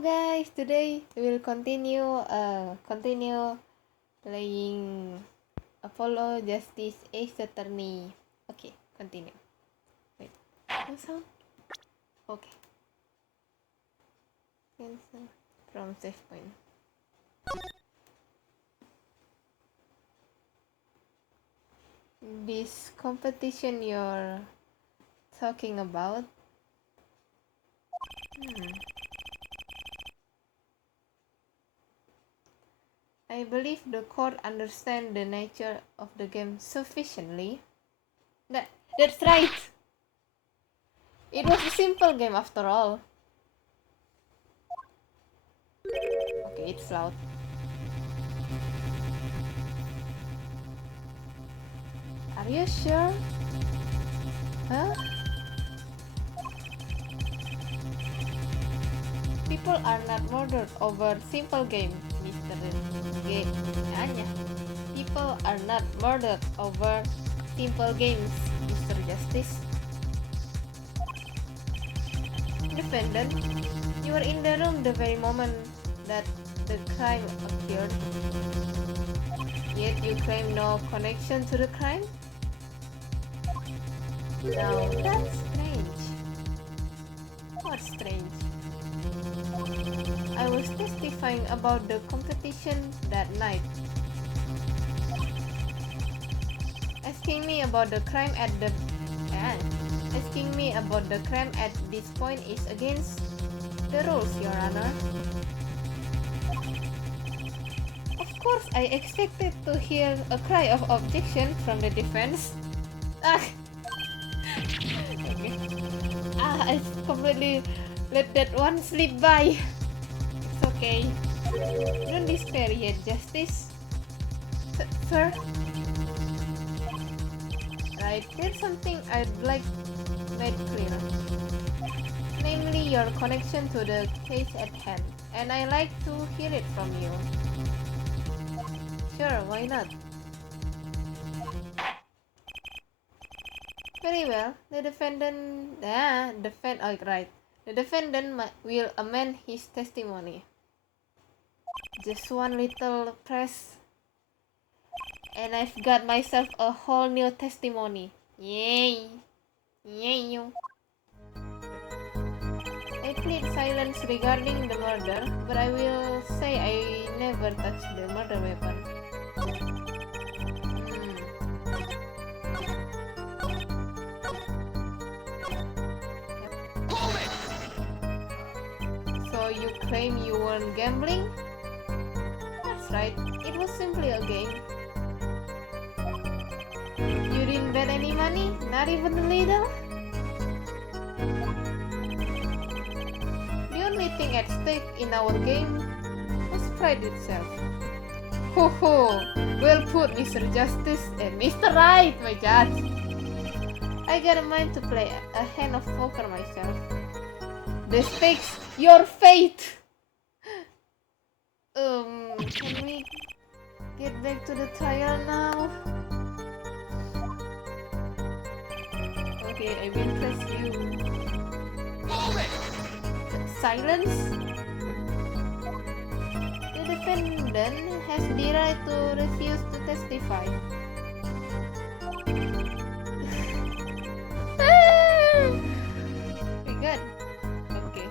Hello guys, today we will continue playing Apollo Justice Ace Attorney. Okay, continue. Wait, no sound? Okay. Cancel from save point. This competition you're talking about? I believe the court understands the nature of the game sufficiently. That's right! It was a simple game after all. Okay, it's loud. Are you sure? Huh? People are not murdered over simple game, Mr. People are not murdered over simple games, Mr. Justice. Defendant, you were in the room the very moment that the crime occurred. Yet you claim no connection to the crime? Now that's strange. What's strange? I was testifying about the competition that night. Asking me about the crime at this point is against the rules, Your Honor. Of course, I expected to hear a cry of objection from the defense. Okay. I completely let that one slip by. It's okay. Don't despair yet, Justice. Sir? Right, there's something I'd like made clear. Namely, your connection to the case at hand. And I'd like to hear it from you. Sure, why not? Very well. The defendant will amend his testimony. Just one little press, and I've got myself a whole new testimony. Yay! Yay! I plead silence regarding the murder, but I will say I never touched the murder weapon. So you claim you weren't gambling? That's right, it was simply a game. You didn't bet any money? Not even a little? The only thing at stake in our game was pride itself. Ho ho! Well put, Mr. Justice and Mr. Wright, my judge. I got a mind to play a hand of poker myself. The stakes, your fate! Can we get back to the trial now? Okay, I will trust you. Silence? The defendant has the right to refuse to testify. Very good. Okay.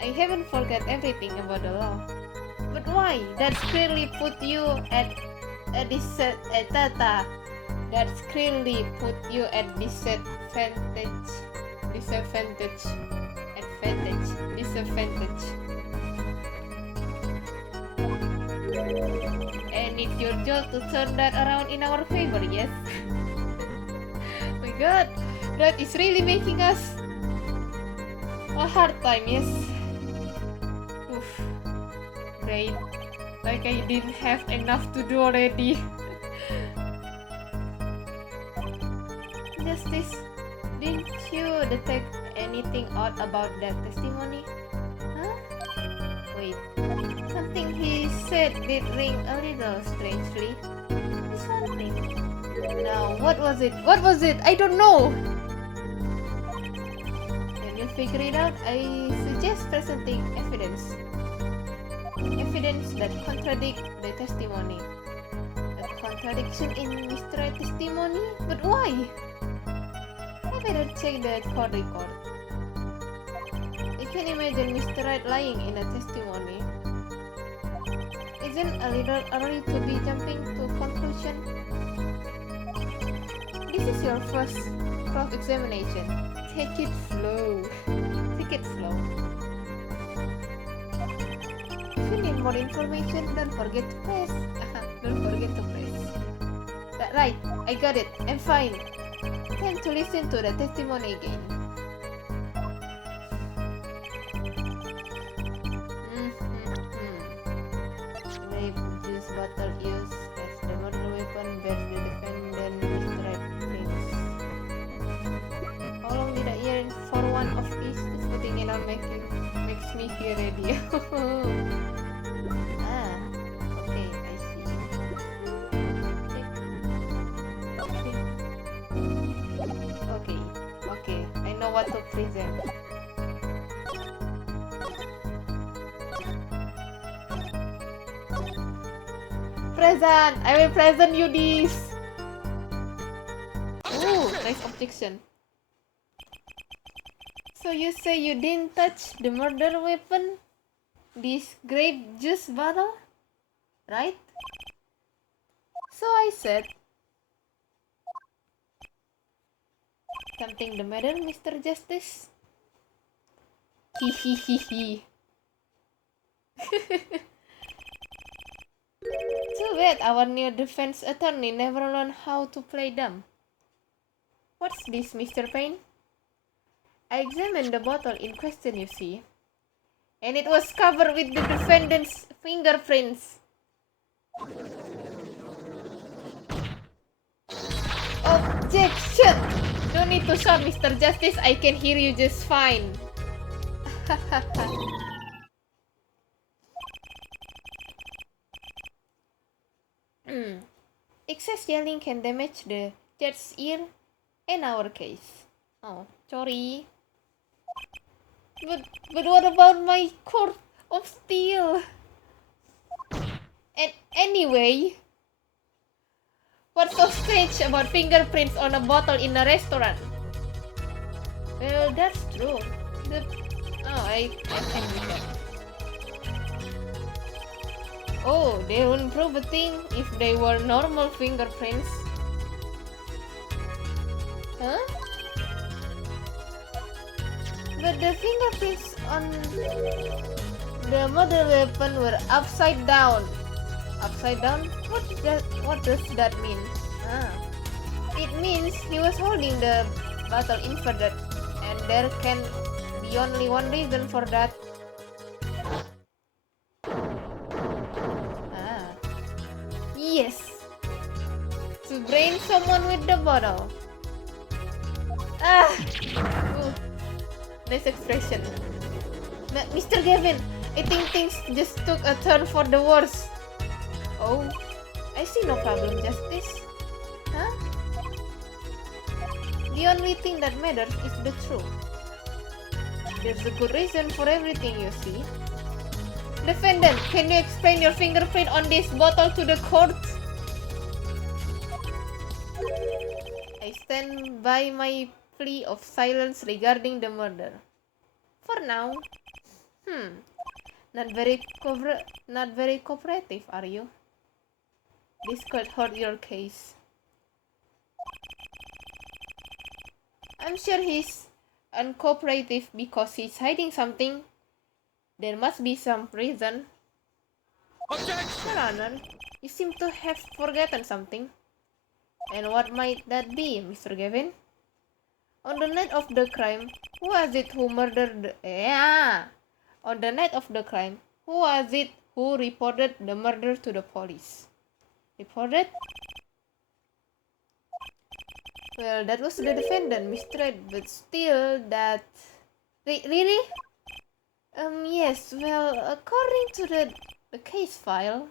I haven't forgot everything about the law. But why? That's clearly put you at a disadvantage. That's clearly put you at disadvantage. And it's your job to turn that around in our favor, yes? My god, that is really making us a hard time, yes? Oof. Great. Like I didn't have enough to do already. Justice, didn't you detect anything odd about that testimony? Huh? Wait, something he said did ring a little strangely. Just one thing. Now, what was it? What was it? I don't know! Can you figure it out? I just presenting evidence. Evidence that contradict the testimony. A contradiction in Mr. Wright's testimony? But why? I better check the court record. I can imagine Mr. Wright lying in a testimony. Isn't a little early to be jumping to conclusion? This is your first cross-examination. Take it slow. Take it slow. If you need more information, don't forget to press. Don't forget to press. Right, I got it. I'm fine. Time to listen to the testimony again. Grape juice bottle used as the murder weapon bears the defendant Mr. Wright prints. How long did I hear for one of these? Just putting it on makes me feel ready. Okay, I see. Okay, I know what to present. Present! I will present you this! Ooh, nice objection. So you say you didn't touch the murder weapon? This grape juice bottle? Right? So I said, something the matter, Mr. Justice? Hehehehe. Too bad our new defense attorney never learned how to play dumb. What's this, Mr. Payne? I examined the bottle in question, you see, and it was covered with the defendant's fingerprints. Objection! No need to shout, Mr. Justice. I can hear you just fine. Excess yelling can damage the judge's ear in our case. Oh, sorry. But what about my court of steel? And anyway, what's so strange about fingerprints on a bottle in a restaurant? Well, that's true. I can do that. Oh, they wouldn't prove a thing if they were normal fingerprints. Huh? But the fingerprints on the murder weapon were upside down. Upside down? What does that mean? It means he was holding the bottle inverted, and there can be only one reason for that. Yes, to brain someone with the bottle. Nice expression. Mr. Gavin, I think things just took a turn for the worse. Oh, I see no problem, Justice. Huh? The only thing that matters is the truth. There's a good reason for everything, you see. Defendant, can you explain your fingerprint on this bottle to the court? I stand by my plea of silence regarding the murder. For now. Not very cooperative, are you? This could hurt your case. I'm sure he's uncooperative because he's hiding something. There must be some reason. Your Honor, you seem to have forgotten something. And what might that be, Mr. Gavin? On the night of the crime, who was it who murdered On the night of the crime, who was it who reported the murder to the police? Reported? Well, that was the defendant, Mr. Wright, but still that... Really? Yes, well, according to the case file,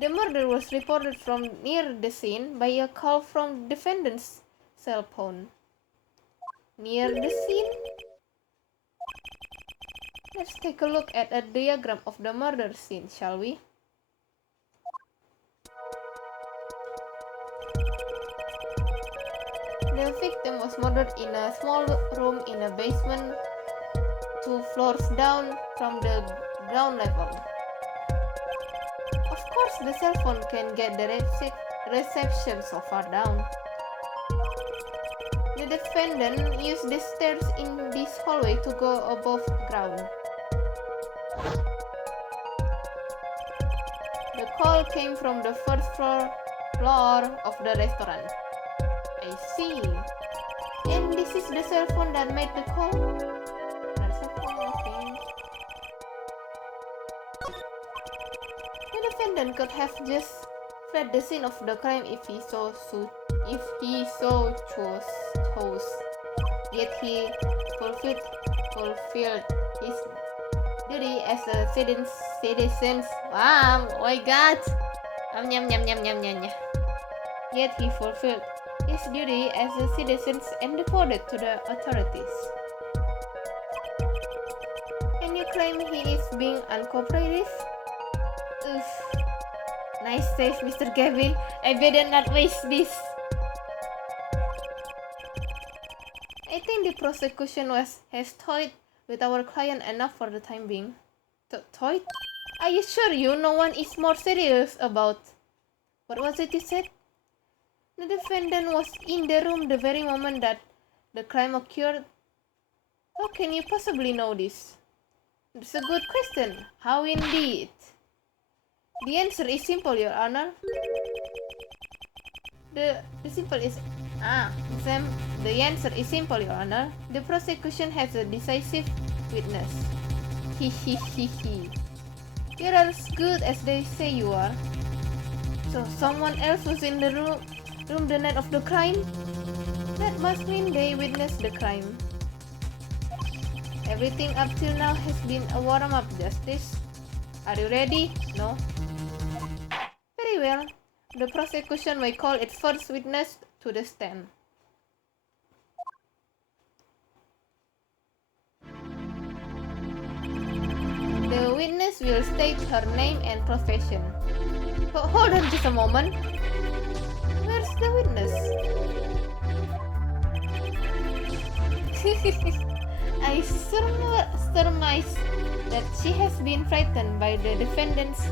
the murder was reported from near the scene by a call from defendant's cell phone. Near the scene? Let's take a look at a diagram of the murder scene, shall we? The victim was murdered in a small room in a basement 2 floors down from the ground level. Of course, the cell phone can get the reception so far down. The defendant used the stairs in this hallway to go above ground. The call came from the first floor of the restaurant. I see. And this is the cell phone that made the call? Okay. The defendant could have just fled the scene of the crime if he so chose. Yet he fulfilled his duty as a citizen. Wow, oh my god. Yet he fulfilled his duty as a citizen and reported to the authorities. And you claim he is being uncooperative? Oof. Nice save, Mr. Gavin. I better not waste this. I think the prosecution has toyed with our client enough for the time being. Toyed? Are you sure no one is more serious about? What was it you said? The defendant was in the room the very moment that the crime occurred. How can you possibly know this? That's a good question. How indeed? The answer is simple, Your Honor. The answer is simple, Your Honor. The prosecution has a decisive witness. He. You're as good as they say you are. So someone else was in the room the night of the crime? That must mean they witnessed the crime. Everything up till now has been a warm-up, Justice. Are you ready? No? Very well. The prosecution may call its first witness to the stand. The witness will state her name and profession. Hold on just a moment. Where's the witness? I surmise that she has been frightened by the defense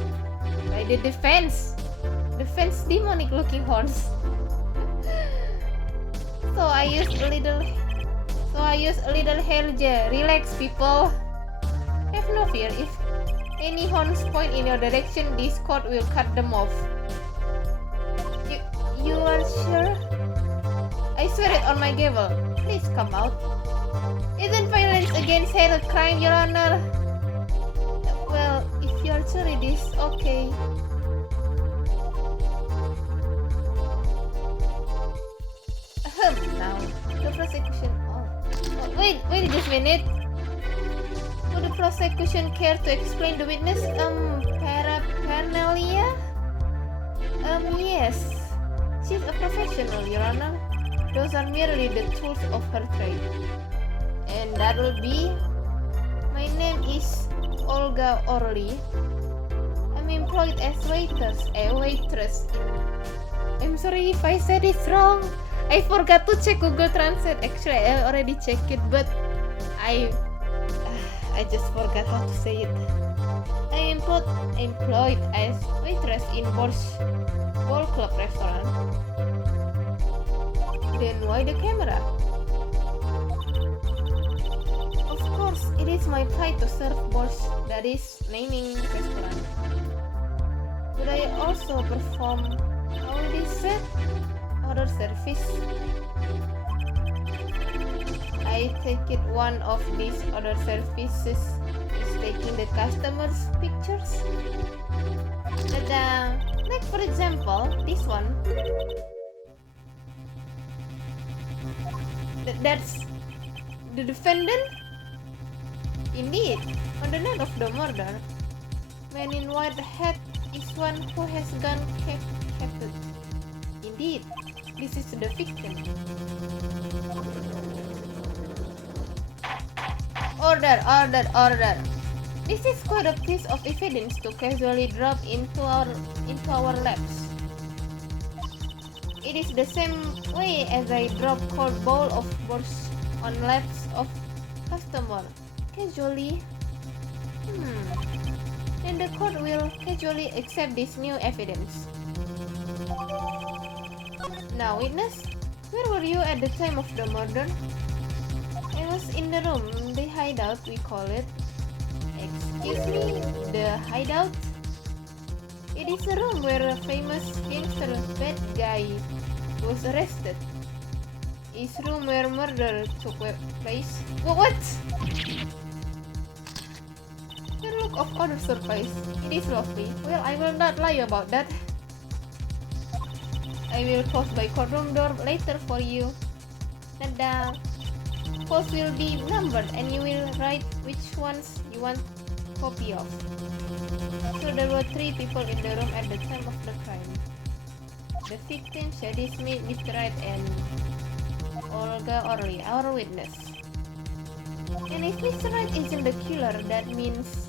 demonic looking horns. So I used a little hair gel. Relax, people. Have no fear. If any horns point in your direction, this court will cut them off. You are sure? I swear it on my gavel. Please come out. Isn't violence against hate a crime, Your Honor? Well, if you are sure it is, okay. Now, the prosecution... Wait just a minute. Would the prosecution care to explain the witness? Paraphernalia? Yes. She's a professional, Your Honor. Those are merely the tools of her trade. And that will be... My name is Olga Orly. I'm employed as waitress I'm sorry if I said it wrong. I forgot to check Google Translate. Actually, I already checked it, but I just forgot how to say it. I am employed as waitress in Ball Club restaurant. Then why the camera? Of course, it is my pride to serve Bosch, that is naming restaurant. But I also perform, how it is said, other service. I take it one of these other services is taking the customers' pictures. But like for example, this one. That's the defendant? Indeed, on the night of the murder, man in white hat is one who has gone captured. Indeed, this is the victim. Order. This is quite a piece of evidence to casually drop into our laps. It is the same way as I drop cold bowl of boards on laps of customer. Casually. And the court will casually accept this new evidence. Now, witness, where were you at the time of the murder? I was in the room, the hideout we call it. Excuse me, the hideout? It is a room where a famous gangster bad guy was arrested. It's a room where murder took place. What? The look of utter surprise. It is lovely. Well, I will not lie about that. I will post by courtroom door later for you. And the post will be numbered and you will write which ones you want copy of. So there were 3 people in the room at the time of the crime. The victim, Shady Smith, Mr. Wright, and Olga Orly, our witness. And if Mr. Wright isn't the killer, that means...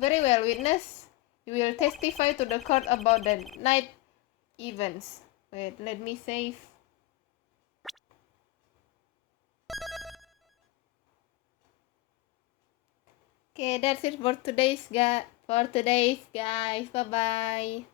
Very well, witness. You will testify to the court about the night events. Wait, let me save. Okay, that's it for today's guys. Bye bye.